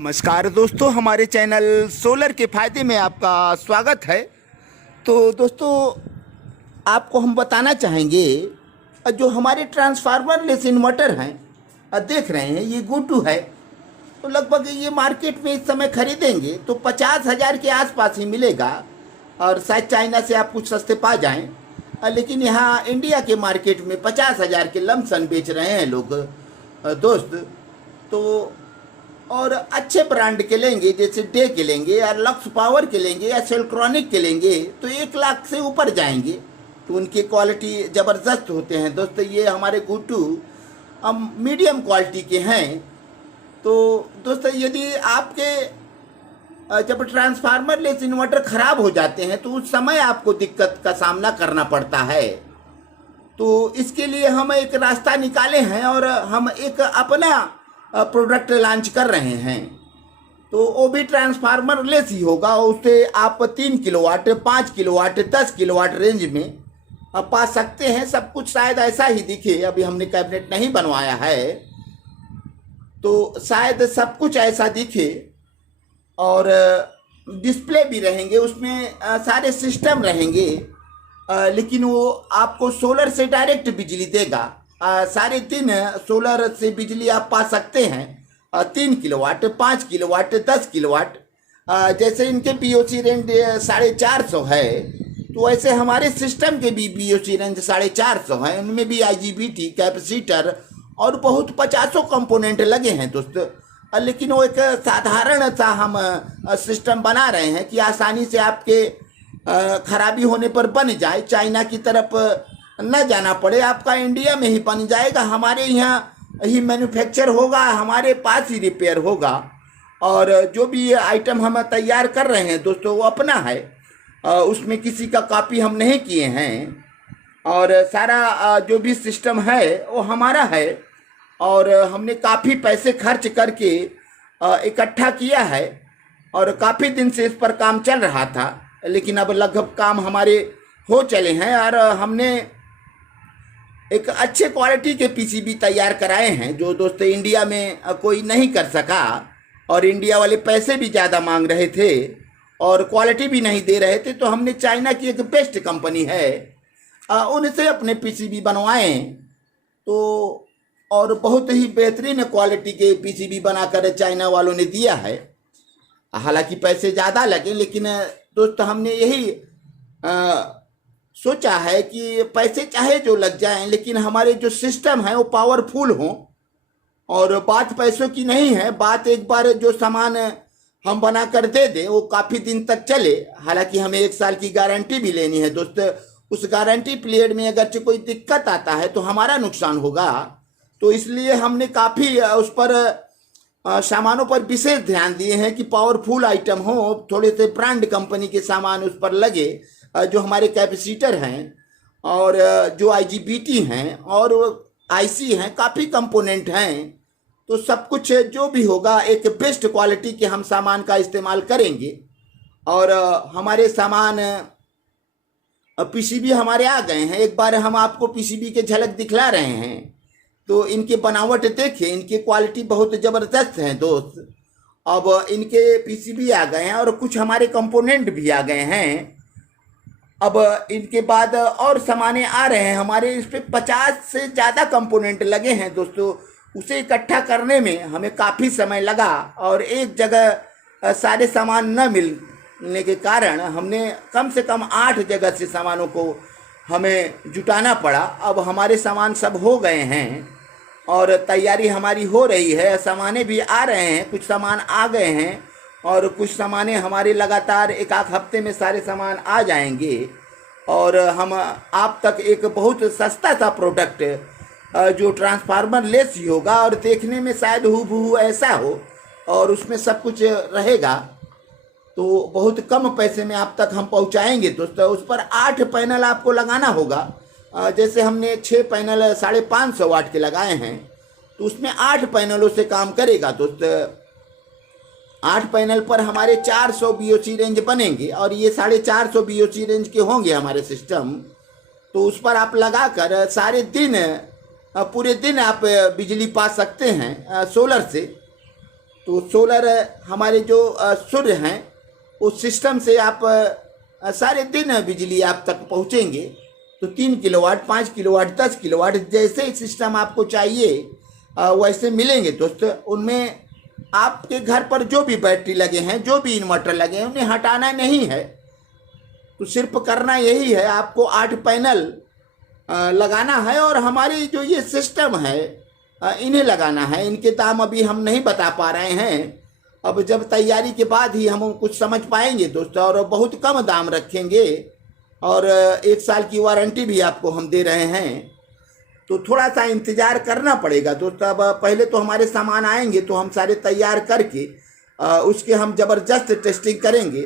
नमस्कार दोस्तों, हमारे चैनल सोलर के फ़ायदे में आपका स्वागत है। तो दोस्तों, आपको हम बताना चाहेंगे जो हमारे ट्रांसफार्मर लेस इन्वर्टर हैं, देख रहे हैं ये गुड्डू है। तो लगभग ये मार्केट में इस समय खरीदेंगे तो 50,000 के आसपास ही मिलेगा और शायद चाइना से आप कुछ सस्ते पा जाएं। लेकिन यहाँ इंडिया के मार्केट में 50,000 के लमसम बेच रहे हैं लोग दोस्त। तो और अच्छे ब्रांड के लेंगे, जैसे डे के लेंगे या लक्स पावर के लेंगे या सेल्ट्रॉनिक के लेंगे तो 1 लाख से ऊपर जाएंगे। तो उनकी क्वालिटी ज़बरदस्त होते हैं दोस्तों। ये हमारे गुड्डू मीडियम क्वालिटी के हैं। तो दोस्तों, यदि आपके जब ट्रांसफार्मर लेस इन्वर्टर ख़राब हो जाते हैं तो उस समय आपको दिक्कत का सामना करना पड़ता है। तो इसके लिए हम एक रास्ता निकाले हैं और हम एक अपना प्रोडक्ट लॉन्च कर रहे हैं। तो वो भी ट्रांसफार्मर लेस ही होगा। उससे आप 3 किलोवाट, 5 किलोवाट, 10 किलोवाट रेंज में पा सकते हैं। सब कुछ शायद ऐसा ही दिखे, अभी हमने कैबिनेट नहीं बनवाया है तो शायद सब कुछ ऐसा दिखे। और डिस्प्ले भी रहेंगे उसमें, सारे सिस्टम रहेंगे। लेकिन वो आपको सोलर से डायरेक्ट बिजली देगा। सारे दिन सोलर से बिजली आप पा सकते हैं। 3 किलोवाट, 5 किलोवाट, 10 किलोवाट। जैसे इनके पीओसी रेंज 450 है, तो ऐसे हमारे सिस्टम के भी पीओसी रेंज 450 है। उनमें भी आईजीबीटी, कैपेसिटर और बहुत 50 कंपोनेंट लगे हैं दोस्तों। लेकिन वो एक साधारण सा हम सिस्टम बना रहे हैं कि आसानी से आपके खराबी होने पर बन जाए, चाइना की तरफ न जाना पड़े, आपका इंडिया में ही बन जाएगा। हमारे यहाँ ही मैन्युफैक्चर होगा, हमारे पास ही रिपेयर होगा। और जो भी आइटम हम तैयार कर रहे हैं दोस्तों वो अपना है, उसमें किसी का कॉपी हम नहीं किए हैं। और सारा जो भी सिस्टम है वो हमारा है। और हमने काफ़ी पैसे खर्च करके इकट्ठा किया है और काफ़ी दिन से इस पर काम चल रहा था। लेकिन अब लगभग काम हमारे हो चले हैं और हमने एक अच्छे क्वालिटी के पीसीबी तैयार कराए हैं जो दोस्तों इंडिया में कोई नहीं कर सका। और इंडिया वाले पैसे भी ज़्यादा मांग रहे थे और क्वालिटी भी नहीं दे रहे थे। तो हमने चाइना की एक बेस्ट कंपनी है उनसे अपने पीसीबी बनवाए। तो और बहुत ही बेहतरीन क्वालिटी के पीसीबी बनाकर चाइना वालों ने दिया है। हालांकि पैसे ज़्यादा लगे, लेकिन दोस्त हमने यही सोचा है कि पैसे चाहे जो लग जाएं, लेकिन हमारे जो सिस्टम है वो पावरफुल हों। और बात पैसों की नहीं है, बात एक बार जो सामान हम बना कर दे दें वो काफ़ी दिन तक चले। हालांकि हमें 1 साल की गारंटी भी लेनी है दोस्त। उस गारंटी पीरियड में अगर कोई दिक्कत आता है तो हमारा नुकसान होगा। तो इसलिए हमने काफ़ी उस पर सामानों पर विशेष ध्यान दिए हैं कि पावरफुल आइटम हो, थोड़े से ब्रांड कंपनी के सामान उस पर लगे। जो हमारे कैपेसिटर हैं और जो आईजीबीटी हैं और आईसी हैं, काफ़ी कंपोनेंट हैं। तो सब कुछ जो भी होगा एक बेस्ट क्वालिटी के हम सामान का इस्तेमाल करेंगे। और हमारे सामान पीसीबी हमारे आ गए हैं। एक बार हम आपको पीसीबी के झलक दिखला रहे हैं तो इनके बनावट देखिए, इनकी क्वालिटी बहुत ज़बरदस्त है दोस्त। अब इनके पीसीबी आ गए हैं और कुछ हमारे कंपोनेंट भी आ गए हैं। अब इनके बाद और सामानें आ रहे हैं हमारे। इस पर 50 से ज़्यादा कंपोनेंट लगे हैं दोस्तों। उसे इकट्ठा करने में हमें काफ़ी समय लगा और एक जगह सारे सामान न मिलने के कारण हमने कम से कम 8 जगह से सामानों को हमें जुटाना पड़ा। अब हमारे सामान सब हो गए हैं और तैयारी हमारी हो रही है। सामानें भी आ रहे हैं, कुछ सामान आ गए हैं और कुछ सामानें हमारे लगातार 1 आध हफ्ते में सारे सामान आ जाएंगे। और हम आप तक एक बहुत सस्ता सा प्रोडक्ट जो ट्रांसफार्मर लेस ही होगा और देखने में शायद हूबहू ऐसा हो और उसमें सब कुछ रहेगा, तो बहुत कम पैसे में आप तक हम पहुंचाएंगे दोस्तों। उस पर 8 पैनल आपको लगाना होगा। जैसे हमने 6 पैनल 550 वाट के लगाए हैं तो उसमें 8 पैनलों से काम करेगा दोस्त। 8 पैनल पर हमारे 400 बीओसी रेंज बनेंगे और ये 450 बीओसी रेंज के होंगे हमारे सिस्टम। तो उस पर आप लगाकर सारे दिन पूरे दिन आप बिजली पा सकते हैं सोलर से। तो सोलर हमारे जो सूर्य हैं उस सिस्टम से आप सारे दिन बिजली आप तक पहुंचेंगे। तो 3 किलोवाट, 5 किलोवाट, 10 किलोवाट जैसे सिस्टम आपको चाहिए वैसे मिलेंगे दोस्तों। उनमें आपके घर पर जो भी बैटरी लगे हैं, जो भी इन्वर्टर लगे हैं, उन्हें हटाना नहीं है। तो सिर्फ करना यही है, आपको 8 पैनल लगाना है और हमारी जो ये सिस्टम है इन्हें लगाना है। इनके दाम अभी हम नहीं बता पा रहे हैं, अब जब तैयारी के बाद ही हम कुछ समझ पाएंगे दोस्तों। और बहुत कम दाम रखेंगे और 1 साल की वारंटी भी आपको हम दे रहे हैं। तो थोड़ा सा इंतज़ार करना पड़ेगा दोस्तों। अब पहले तो हमारे सामान आएंगे तो हम सारे तैयार करके उसके हम ज़बरदस्त टेस्टिंग करेंगे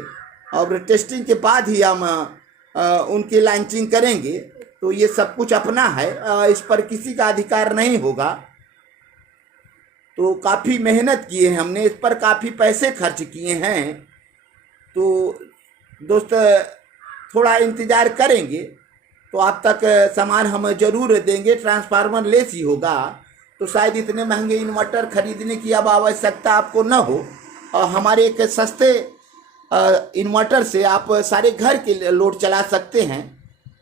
और टेस्टिंग के बाद ही हम उनकी लॉन्चिंग करेंगे। तो ये सब कुछ अपना है, इस पर किसी का अधिकार नहीं होगा। तो काफ़ी मेहनत की है हमने, इस पर काफ़ी पैसे खर्च किए हैं। तो दोस्त थोड़ा इंतज़ार करेंगे तो आप तक सामान हम ज़रूर देंगे। ट्रांसफार्मर लेस ही होगा, तो शायद इतने महंगे इन्वर्टर खरीदने की अब आवश्यकता आपको न हो। और हमारे एक सस्ते इन्वर्टर से आप सारे घर के लोड चला सकते हैं।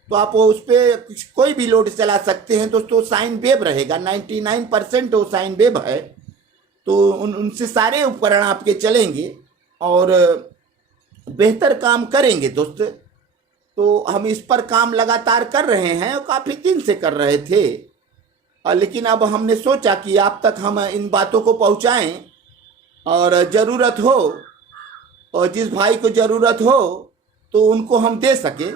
तो आप उस पर कोई भी लोड चला सकते हैं दोस्तों। साइन वेव रहेगा, 99% वो साइन वेव है। तो उनसे सारे उपकरण आपके चलेंगे और बेहतर काम करेंगे दोस्त। तो हम इस पर काम लगातार कर रहे हैं और काफ़ी दिन से कर रहे थे, लेकिन अब हमने सोचा कि आप तक हम इन बातों को पहुंचाएं और ज़रूरत हो और जिस भाई को ज़रूरत हो तो उनको हम दे सकें।